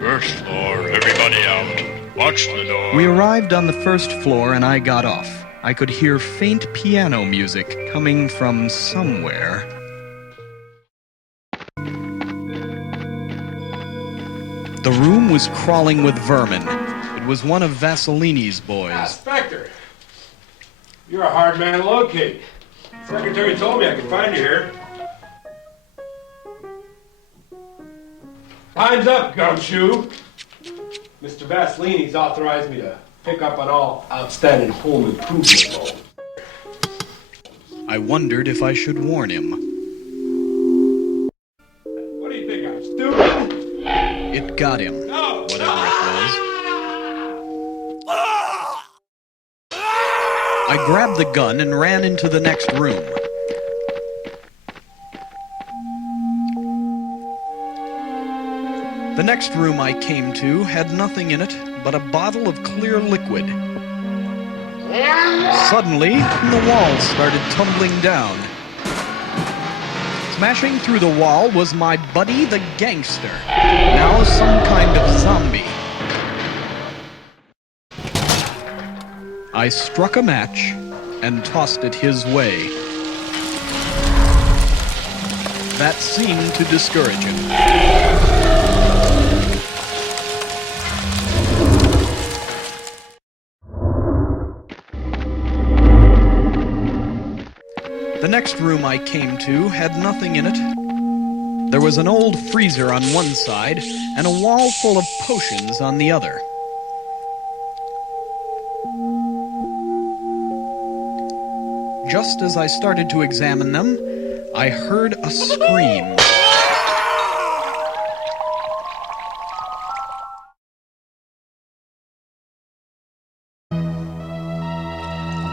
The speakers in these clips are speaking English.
First floor, everybody out. Watch the door. We arrived on the first floor and I got off. I could hear faint piano music coming from somewhere. The room was crawling with vermin. It was one of Vasellini's boys. Spectre, you're a hard man to locate. Secretary told me I could find you here. Time's up, Gumshoe. Mr. Vasellini's authorized me to pick up on all outstanding home improvement loans. I wondered if I should warn him. What do you think, I'm stupid? It got him, No! whatever it was. I grabbed the gun and ran into the next room. The next room I came to had nothing in it but a bottle of clear liquid. Suddenly, the wall started tumbling down. Smashing through the wall was my buddy the gangster, now some kind of zombie. I struck a match and tossed it his way. That seemed to discourage him. The next room I came to had nothing in it. There was an old freezer on one side and a wall full of potions on the other. Just as I started to examine them, I heard a scream.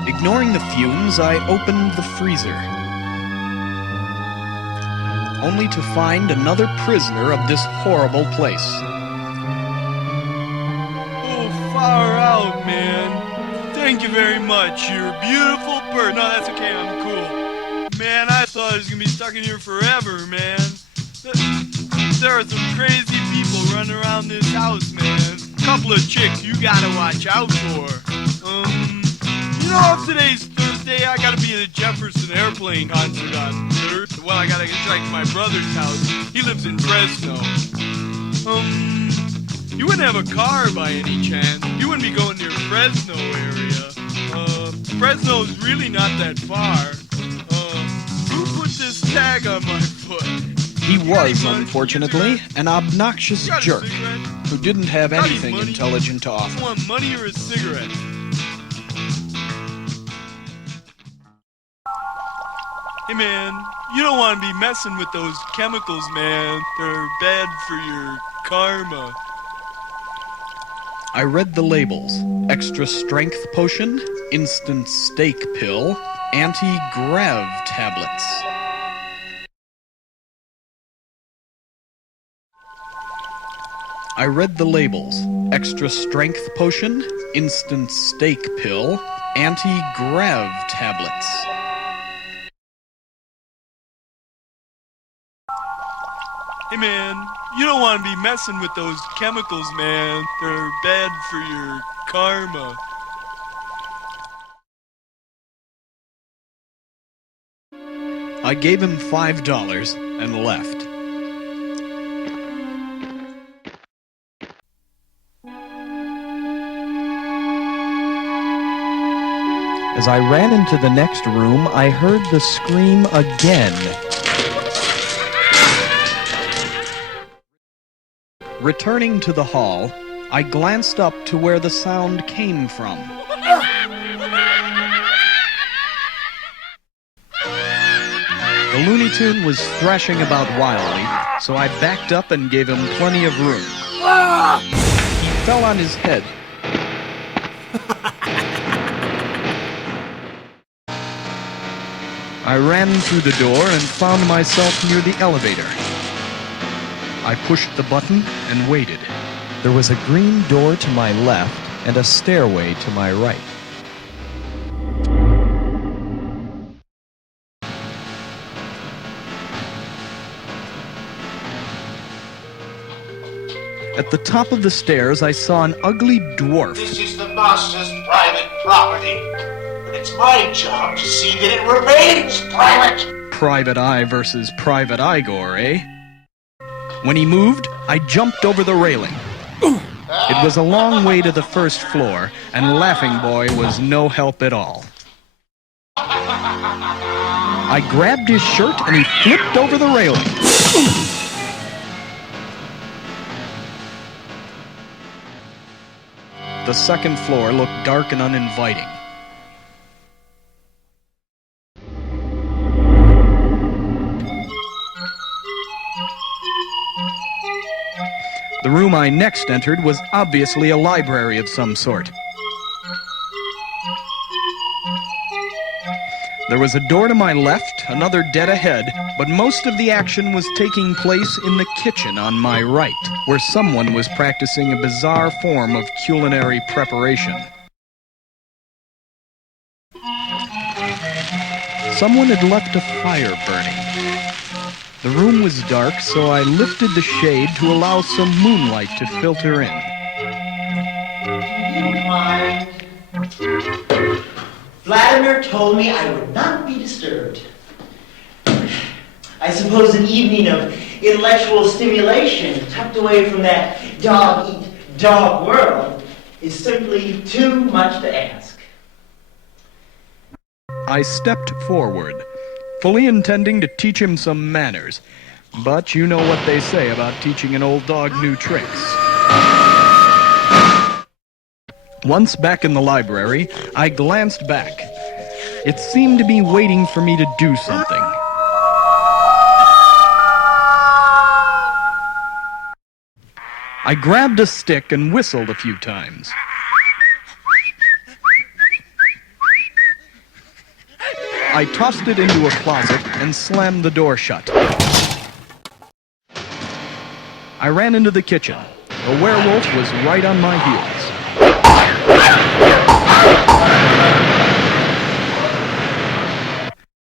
Ignoring the fumes, I opened the freezer, only to find another prisoner of this horrible place. Oh, far out, man. Thank you very much. You're a beautiful bird. No, that's okay. I'm cool. Man, I thought I was going to be stuck in here forever, man. There are some crazy people running around this house, man. Couple of chicks you gotta watch out for. You know, if today's Thursday, I gotta be at a Jefferson Airplane concert on Thursday. Well, I gotta get back to my brother's house. He lives in Fresno. You wouldn't have a car by any chance. You wouldn't be going near Fresno area. Fresno's really not that far. Who put this tag on my foot? He was, unfortunately, an obnoxious jerk who didn't have anything intelligent to offer. You want money or a cigarette? Hey man, you don't want to be messing with those chemicals, man. They're bad for your karma. I read the labels: extra strength potion, instant steak pill, anti-grav tablets. I read the labels: extra strength potion, instant steak pill, anti-grav tablets. Hey man, you don't want to be messing with those chemicals, man. They're bad for your karma. I gave him $5 and left. As I ran into the next room, I heard the scream again. Returning to the hall, I glanced up to where the sound came from. The Looney Tune was thrashing about wildly, so I backed up and gave him plenty of room. He fell on his head. I ran through the door and found myself near the elevator. I pushed the button and waited. There was a green door to my left and a stairway to my right. At the top of the stairs, I saw an ugly dwarf. This is the master's private property. It's my job to see that it remains private. Private Eye versus Private Igor, eh? When he moved, I jumped over the railing. It was a long way to the first floor, and Laughing Boy was no help at all. I grabbed his shirt and he flipped over the railing. The second floor looked dark and uninviting. The room I next entered was obviously a library of some sort. There was a door to my left, another dead ahead, but most of the action was taking place in the kitchen on my right, where someone was practicing a bizarre form of culinary preparation. Someone had left a fire burning. The room was dark, so I lifted the shade to allow some moonlight to filter in. You mind? Vladimir told me I would not be disturbed. I suppose an evening of intellectual stimulation tucked away from that dog-eat-dog world is simply too much to ask. I stepped forward, fully intending to teach him some manners. But you know what they say about teaching an old dog new tricks. Once back in the library, I glanced back. It seemed to be waiting for me to do something. I grabbed a stick and whistled a few times. I tossed it into a closet and slammed the door shut. I ran into the kitchen. The werewolf was right on my heels.